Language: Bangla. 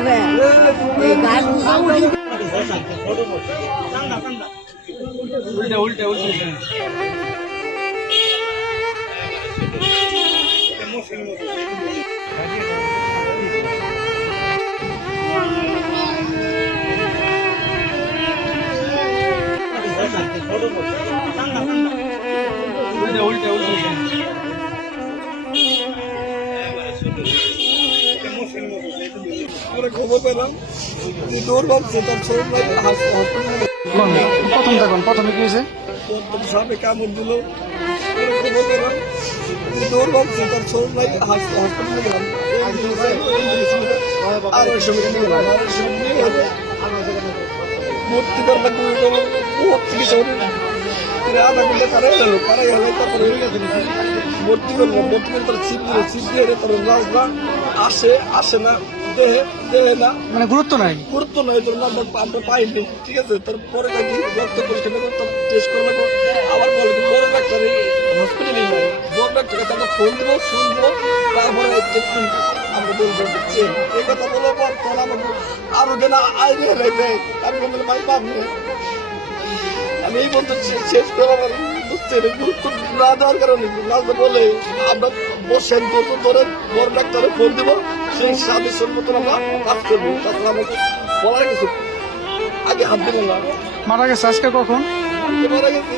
হবে এই গাছ উল্টে উল্টে উল্টে উল্টে উল্টে উল্টে খবর পেলাম দৌড় ভাবছে তার শরীর প্রথম দেখুন প্রথমে কি হয়েছে সাপে কামড় দিল খবর পেলাম দৌড় ভাবছে তার শরীর ভাই হসপিটালে গেলাম আর ওই সময় ভর্তি করলাম ভর্তি শরীর আধা ঘন্টা কারাই গেল তারপরে ভর্তি করলাম ভর্তি করে তার ছিপ দিয়ে তার রাজনা আসে না দেহে না মানে গুরুত্ব নাই তোর নাম্বার আমরা পাইনি ঠিক আছে তারপরে রক্ত পরীক্ষা করতাম টেস্ট করলে আবার বলে বড় ডাক্তার হসপিটালে নাই বড় ডাক্তারের কাছে আমরা ফোন দেবো শুনবো তারপরে আমরা বলবো এই কথা বলার পর তখন আমাকে আরো যেন আইডিয়া দেয় আমি বললাম ভাই পাবনি আমি এই বলতে শেষ করে আমার গুরুত্ব না দেওয়ার কারণে না বলে আমরা বসেন ধরে বড় ডাক্তারে ফোন দেবো সেই সাজেশন মতন আমরা কাজ করবো তারপর আমাকে বলার কিছু আগে হাত দিল না মারা গেছে আজকে কখন মারা গেছি